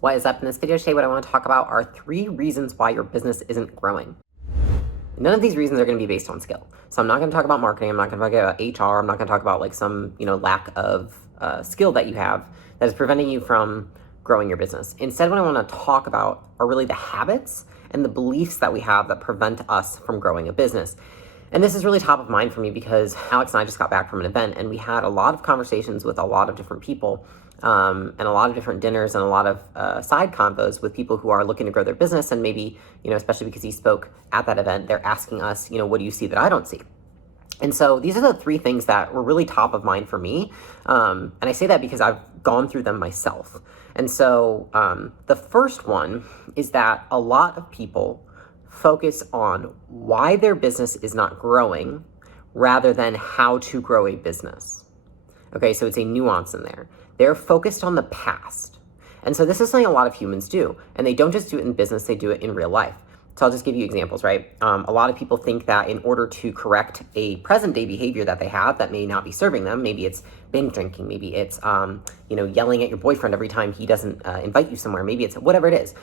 What is up? In this video today, what I want to talk about are 3 reasons why your business isn't growing. None of these reasons are going to be based on skill. So I'm not going to talk about marketing. I'm not going to talk about HR. I'm not going to talk about like some, lack of skill that you have that is preventing you from growing your business. Instead, what I want to talk about are really the habits and the beliefs that we have that prevent us from growing a business. And this is really top of mind for me because Alex and I just got back from an event and we had a lot of conversations with a lot of different people and a lot of different dinners and a lot of side convos with people who are looking to grow their business. And maybe, especially because he spoke at that event, they're asking us, what do you see that I don't see? And so these are the 3 things that were really top of mind for me. And I say that because I've gone through them myself. And so the first one is that a lot of people focus on why their business is not growing rather than how to grow a business. Okay, so it's a nuance in there. They're focused on the past. And so this is something a lot of humans do. And they don't just do it in business, they do it in real life. So I'll just give you examples, right? A lot of people think that in order to correct a present day behavior that they have that may not be serving them, maybe it's binge drinking, maybe it's, yelling at your boyfriend every time he doesn't invite you somewhere, maybe it's whatever it is,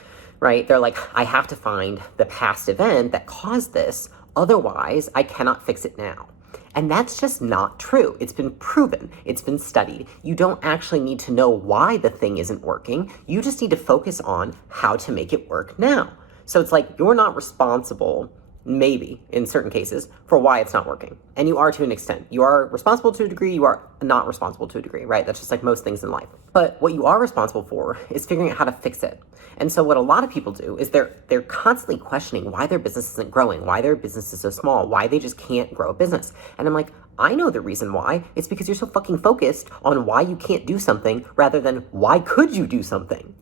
right? They're like, I have to find the past event that caused this, otherwise I cannot fix it now. And that's just not true. It's been proven. It's been studied. You don't actually need to know why the thing isn't working. You just need to focus on how to make it work now. So it's like you're not responsible, maybe in certain cases, for why it's not working. And you are to an extent. You are responsible to a degree, you are not responsible to a degree, right? That's just like most things in life. But what you are responsible for is figuring out how to fix it. And so what a lot of people do is they're constantly questioning why their business isn't growing, why their business is so small, why they just can't grow a business. And I'm like, I know the reason why. It's because you're so fucking focused on why you can't do something rather than why could you do something?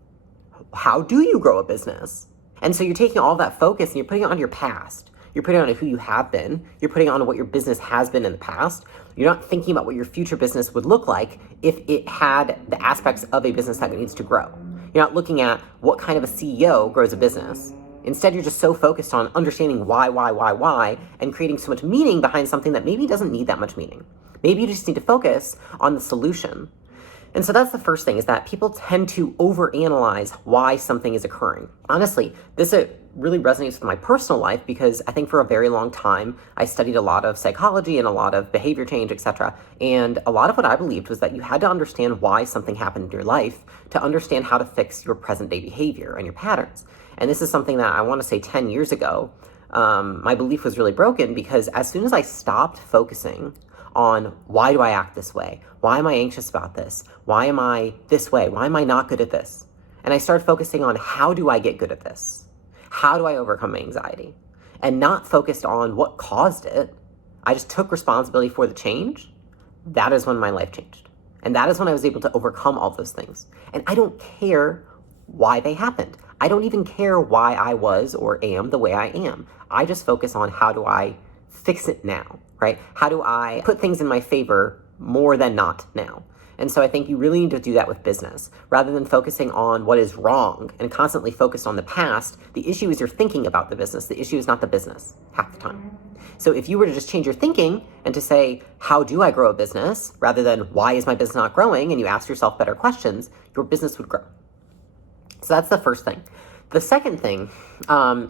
How do you grow a business? And so you're taking all that focus and you're putting it on your past. You're putting it on who you have been. You're putting it on what your business has been in the past. You're not thinking about what your future business would look like if it had the aspects of a business that needs to grow. You're not looking at what kind of a CEO grows a business. Instead, you're just so focused on understanding why, and creating so much meaning behind something that maybe doesn't need that much meaning. Maybe you just need to focus on the solution. And so that's the first thing, is that people tend to overanalyze why something is occurring. Honestly, this really resonates with my personal life because I think for a very long time, I studied a lot of psychology and a lot of behavior change, etc. And a lot of what I believed was that you had to understand why something happened in your life to understand how to fix your present day behavior and your patterns. And this is something that I want to say 10 years ago, my belief was really broken because as soon as I stopped focusing on why do I act this way? Why am I anxious about this? Why am I this way? Why am I not good at this? And I started focusing on how do I get good at this? How do I overcome my anxiety? And not focused on what caused it. I just took responsibility for the change. That is when my life changed. And that is when I was able to overcome all those things. And I don't care why they happened. I don't even care why I was or am the way I am. I just focus on how do I fix it now, right? How do I put things in my favor more than not now? And so I think you really need to do that with business. Rather than focusing on what is wrong and constantly focused on the past, the issue is you're thinking about the business. The issue is not the business half the time. So if you were to just change your thinking and to say, how do I grow a business? Rather than why is my business not growing? And you ask yourself better questions, your business would grow. So that's the first thing. The second thing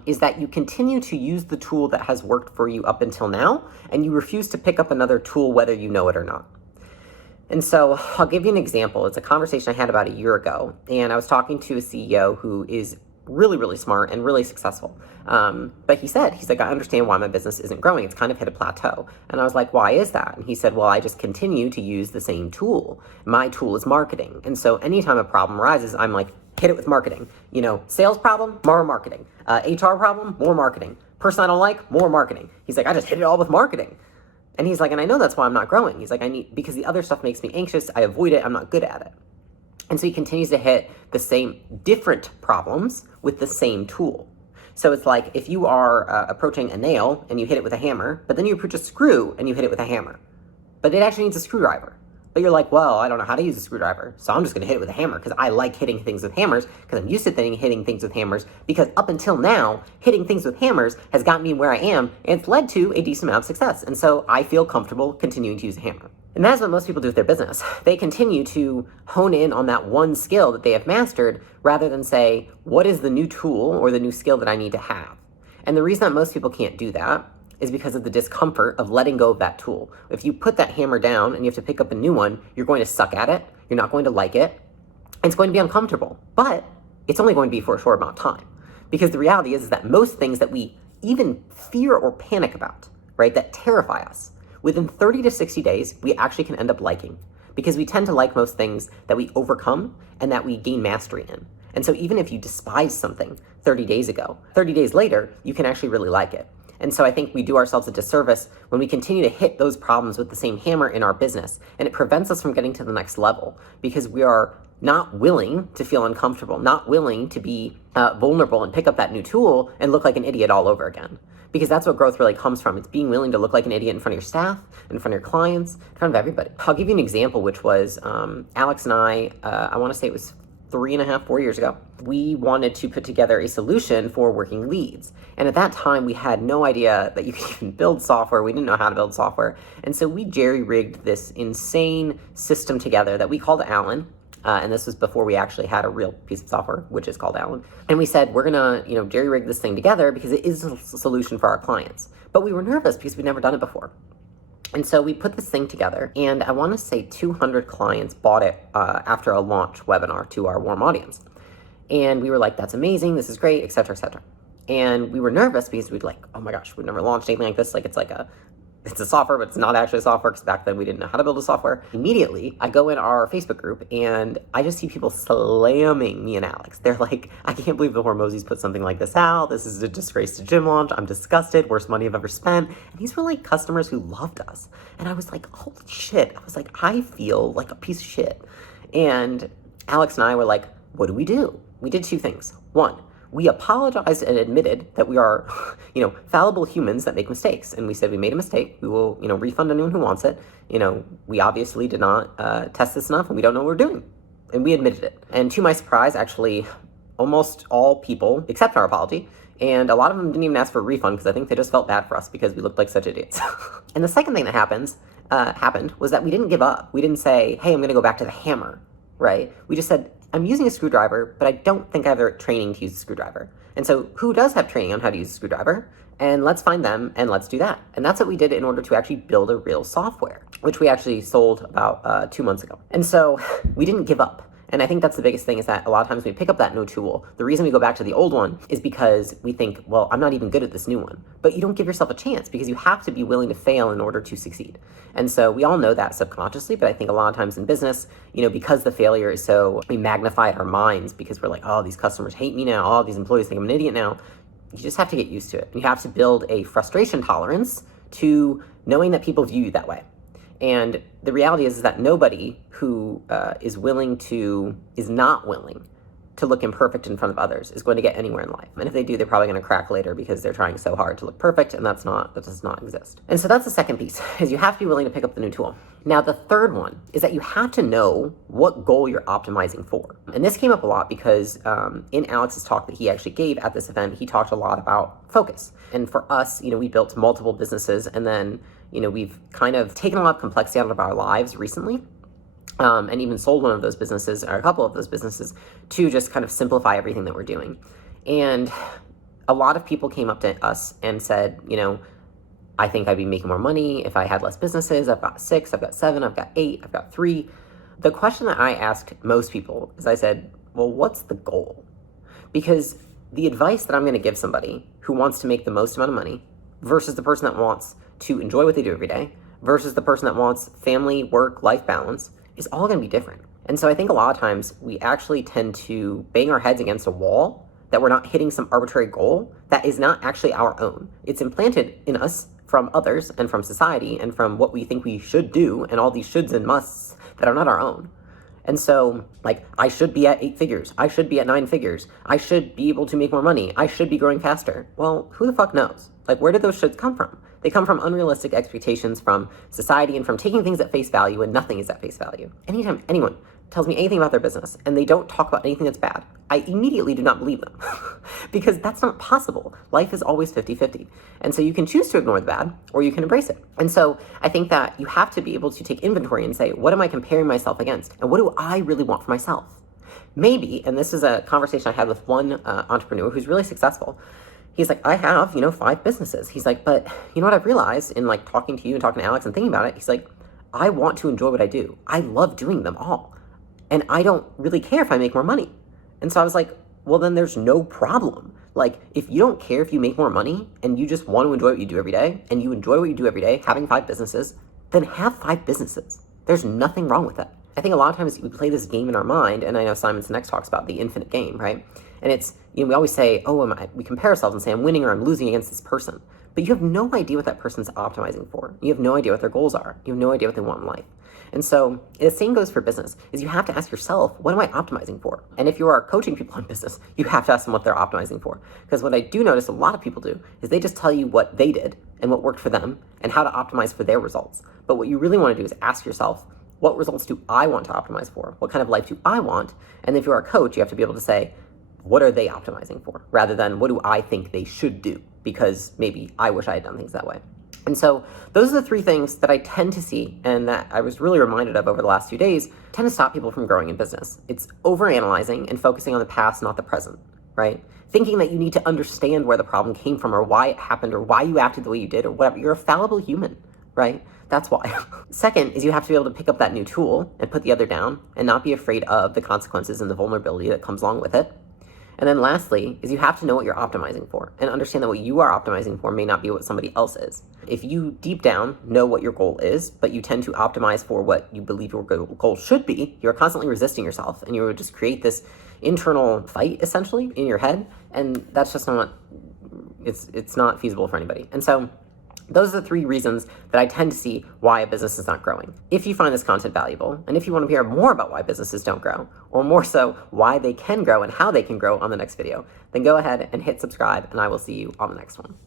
is that you continue to use the tool that has worked for you up until now, and you refuse to pick up another tool whether you know it or not. And so I'll give you an example. It's a conversation I had about a year ago, and I was talking to a CEO who is really, really smart and really successful. But he's like, I understand why my business isn't growing. It's kind of hit a plateau. And I was like, why is that? And he said, well, I just continue to use the same tool. My tool is marketing. And so anytime a problem arises, I'm like, hit it with marketing. Sales problem, more marketing. HR problem, more marketing. Person I don't like, more marketing. He's like, I just hit it all with marketing. And he's like, and I know that's why I'm not growing. He's like, because the other stuff makes me anxious. I avoid it. I'm not good at it. And so he continues to hit the same different problems with the same tool. So it's like if you are approaching a nail and you hit it with a hammer, but then you approach a screw and you hit it with a hammer. But it actually needs a screwdriver. But you're like, well, I don't know how to use a screwdriver, so I'm just going to hit it with a hammer because I like hitting things with hammers because I'm used to hitting things with hammers because up until now, hitting things with hammers has gotten me where I am and it's led to a decent amount of success. And so I feel comfortable continuing to use a hammer. And that's what most people do with their business. They continue to hone in on that one skill that they have mastered rather than say, what is the new tool or the new skill that I need to have? And the reason that most people can't do that is because of the discomfort of letting go of that tool. If you put that hammer down and you have to pick up a new one, you're going to suck at it, you're not going to like it, and it's going to be uncomfortable. But it's only going to be for a short amount of time. Because the reality is that most things that we even fear or panic about, right, that terrify us, within 30 to 60 days, we actually can end up liking, because we tend to like most things that we overcome and that we gain mastery in. And so even if you despise something 30 days ago, 30 days later, you can actually really like it. And so I think we do ourselves a disservice when we continue to hit those problems with the same hammer in our business, and it prevents us from getting to the next level because we are not willing to feel uncomfortable, not willing to be vulnerable and pick up that new tool and look like an idiot all over again. Because that's what growth really comes from. It's being willing to look like an idiot in front of your staff, in front of your clients, in front of everybody. I'll give you an example, which was Alex and I want to say it was 3.5, 4 years ago, we wanted to put together a solution for working leads. And at that time, we had no idea that you could even build software. We didn't know how to build software. And so we jerry-rigged this insane system together that we called Alan. And this was before we actually had a real piece of software, which is called Alan. And we said, we're gonna, jerry-rig this thing together because it is a solution for our clients. But we were nervous because we'd never done it before. And so we put this thing together, and I want to say 200 clients bought it after a launch webinar to our warm audience. And we were like, that's amazing, this is great, et cetera, et cetera. And we were nervous because we'd like, oh my gosh, we've never launched anything like this. Like it's a software, but it's not actually a software, because back then we didn't know how to build a software. Immediately, I go in our Facebook group and I just see people slamming me and Alex. They're like, I can't believe the Hormozis put something like this out. This is a disgrace to gym launch. I'm disgusted. Worst money I've ever spent. And these were like customers who loved us. And I was like, holy shit. I was like, I feel like a piece of shit. And Alex and I were like, what do? We did two things. One, we apologized and admitted that we are, fallible humans that make mistakes. And we said we made a mistake. We will, refund anyone who wants it. We obviously did not test this enough, and we don't know what we're doing. And we admitted it. And to my surprise, actually, almost all people accept our apology. And a lot of them didn't even ask for a refund because I think they just felt bad for us because we looked like such idiots. And the second thing that happened was that we didn't give up. We didn't say, hey, I'm going to go back to the hammer, right? We just said, I'm using a screwdriver, but I don't think I have the training to use a screwdriver. And so who does have training on how to use a screwdriver? And let's find them and let's do that. And that's what we did in order to actually build a real software, which we actually sold about 2 months ago. And so we didn't give up. And I think that's the biggest thing, is that a lot of times when we pick up that new tool, the reason we go back to the old one is because we think, well, I'm not even good at this new one. But you don't give yourself a chance, because you have to be willing to fail in order to succeed. And so we all know that subconsciously, but I think a lot of times in business, because the failure is so, we magnify it in our minds because we're like, oh, these customers hate me now. Oh, these employees think I'm an idiot now. You just have to get used to it. You have to build a frustration tolerance to knowing that people view you that way. And the reality is that nobody who is not willing to look imperfect in front of others is going to get anywhere in life. And if they do, they're probably going to crack later because they're trying so hard to look perfect, and that does not exist. And so that's the second piece, is you have to be willing to pick up the new tool. Now, the third one is that you have to know what goal you're optimizing for. And this came up a lot because in Alex's talk that he actually gave at this event, he talked a lot about focus. And for us, we built multiple businesses, and then we've kind of taken a lot of complexity out of our lives recently, and even sold one of those businesses, or a couple of those businesses, to just kind of simplify everything that we're doing. And a lot of people came up to us and said, I think I'd be making more money if I had less businesses. I've got 6, I've got 7, I've got 8, I've got 3. The question that I asked most people is, I said, well, what's the goal? Because the advice that I'm going to give somebody who wants to make the most amount of money versus the person that wants to enjoy what they do every day versus the person that wants family, work, life balance is all going to be different. And so I think a lot of times we actually tend to bang our heads against a wall that we're not hitting some arbitrary goal that is not actually our own. It's implanted in us from others and from society and from what we think we should do, and all these shoulds and musts that are not our own. And so, I should be at 8 figures. I should be at 9 figures. I should be able to make more money. I should be growing faster. Well, who the fuck knows? Where did those shoulds come from? They come from unrealistic expectations from society and from taking things at face value when nothing is at face value. Anytime anyone tells me anything about their business and they don't talk about anything that's bad, I immediately do not believe them. because that's not possible. Life is always 50-50. And so you can choose to ignore the bad or you can embrace it. And so I think that you have to be able to take inventory and say, what am I comparing myself against? And what do I really want for myself? Maybe, and this is a conversation I had with one entrepreneur who's really successful. He's like, I have, 5 businesses. He's like, but you know what I've realized in like talking to you and talking to Alex and thinking about it? He's like, I want to enjoy what I do. I love doing them all. And I don't really care if I make more money. And so I was like, well, then there's no problem. Like, if you don't care if you make more money and you just want to enjoy what you do every day and you enjoy what you do every day, having 5 businesses, then have 5 businesses. There's nothing wrong with that. I think a lot of times we play this game in our mind, and I know Simon Sinek talks about the infinite game, right? And it's, we always say, we compare ourselves and say, I'm winning or I'm losing against this person. But you have no idea what that person's optimizing for. You have no idea what their goals are. You have no idea what they want in life. And so the same goes for business, is you have to ask yourself, what am I optimizing for? And if you are coaching people in business, you have to ask them what they're optimizing for. Because what I do notice a lot of people do is they just tell you what they did and what worked for them and how to optimize for their results. But what you really want to do is ask yourself, what results do I want to optimize for? What kind of life do I want? And if you're a coach, you have to be able to say, what are they optimizing for? Rather than what do I think they should do? Because maybe I wish I had done things that way. And so those are the 3 things that I tend to see and that I was really reminded of over the last few days tend to stop people from growing in business. It's overanalyzing and focusing on the past, not the present, right? Thinking that you need to understand where the problem came from or why it happened or why you acted the way you did or whatever. You're a fallible human, right? That's why. Second is you have to be able to pick up that new tool and put the other down and not be afraid of the consequences and the vulnerability that comes along with it. And then lastly is you have to know what you're optimizing for and understand that what you are optimizing for may not be what somebody else is. If you deep down know what your goal is, but you tend to optimize for what you believe your goal should be, you're constantly resisting yourself and you would just create this internal fight essentially in your head. And that's just not, it's not feasible for anybody. And so those are the 3 reasons that I tend to see why a business is not growing. If you find this content valuable, and if you want to hear more about why businesses don't grow, or more so why they can grow and how they can grow on the next video, then go ahead and hit subscribe, and I will see you on the next one.